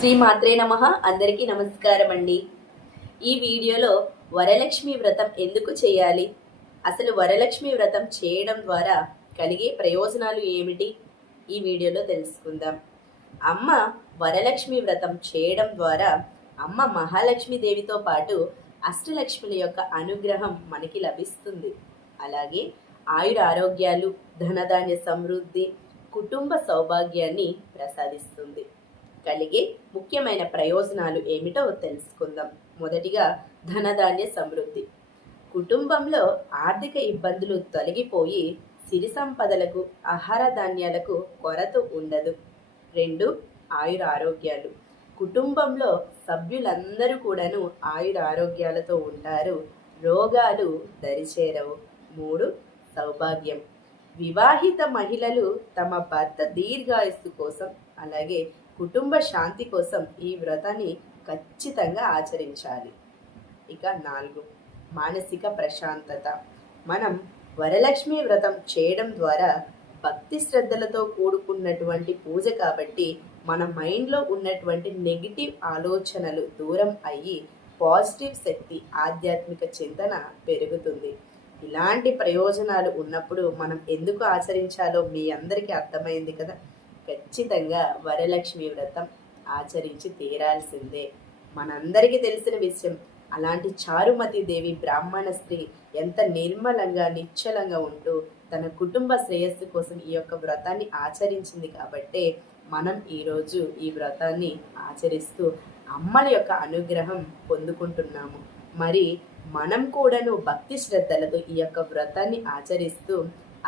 శ్రీ మాత్రే నమః. అందరికీ నమస్కారం అండి. ఈ వీడియోలో వరలక్ష్మి వ్రతం ఎందుకు చేయాలి, అసలు వరలక్ష్మి వ్రతం చేయడం ద్వారా కలిగే ప్రయోజనాలు ఏమిటి, ఈ వీడియోలో తెలుసుకుందాం. అమ్మ వరలక్ష్మి వ్రతం చేయడం ద్వారా అమ్మ మహాలక్ష్మీదేవితో పాటు అష్టలక్ష్ముల యొక్క అనుగ్రహం మనకి లభిస్తుంది. అలాగే ఆయుర ఆరోగ్యాలు, ధనధాన్య సమృద్ధి, కుటుంబ సౌభాగ్యాన్ని ప్రసాదిస్తుంది. కలిగే ముఖ్యమైన ప్రయోజనాలు ఏమిటో తెలుసుకుందాం. మొదటిగా ధనధాన్య సమృద్ధి. కుటుంబంలో ఆర్థిక ఇబ్బందులు తొలగిపోయి సిరి సంపదలకు, ఆహార ధాన్యాలకు కొరత ఉండదు. 2. ఆయుర ఆరోగ్యాలు. కుటుంబంలో సభ్యులందరూ కూడాను ఆయుర ఆరోగ్యాలతో ఉంటారు, రోగాలు దరిచేరవు. 3. సౌభాగ్యం. వివాహిత మహిళలు తమ భర్త దీర్ఘాయుస్సు కోసం, అలాగే కుటుంబ శాంతి కోసం ఈ వ్రతాన్ని ఖచ్చితంగా ఆచరించాలి. ఇక 4. మానసిక ప్రశాంతత. మనం వరలక్ష్మి వ్రతం చేయడం ద్వారా భక్తి శ్రద్ధలతో కూడుకున్నటువంటి పూజ కాబట్టి మన మైండ్లో ఉన్నటువంటి నెగిటివ్ ఆలోచనలు దూరం అయ్యి పాజిటివ్ శక్తి, ఆధ్యాత్మిక చింతన పెరుగుతుంది. ఇలాంటి ప్రయోజనాలు ఉన్నప్పుడు మనం ఎందుకు ఆచరించాలో మీ అందరికీ అర్థమైంది కదా. ఖచ్చితంగా వరలక్ష్మి వ్రతం ఆచరించి తీరాల్సిందే. మనందరికీ తెలిసిన విషయం, అలాంటి చారుమతి దేవి బ్రాహ్మణ స్త్రీ ఎంత నిర్మలంగా, నిశ్చలంగా ఉంటూ తన కుటుంబ శ్రేయస్సు కోసం ఈ యొక్క వ్రతాన్ని ఆచరించింది కాబట్టే మనం ఈరోజు ఈ వ్రతాన్ని ఆచరిస్తూ అమ్మల యొక్క అనుగ్రహం పొందుకుంటున్నాము. మరి మనం కూడాను భక్తి శ్రద్ధలతో ఈ యొక్క వ్రతాన్ని ఆచరిస్తూ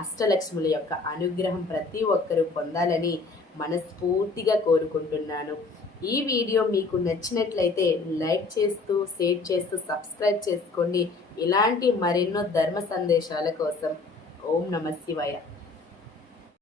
అష్టలక్ష్ముల యొక్క అనుగ్రహం ప్రతి ఒక్కరూ పొందాలని మనస్ఫూర్తిగా కోరుకుంటున్నాను. ఈ వీడియో మీకు నచ్చినట్లయితే లైక్ చేస్తూ, షేర్ చేస్తూ, సబ్స్క్రైబ్ చేసుకోండి. ఇలాంటి మరెన్నో ధర్మ సందేశాల కోసం. ఓం నమః శివాయ.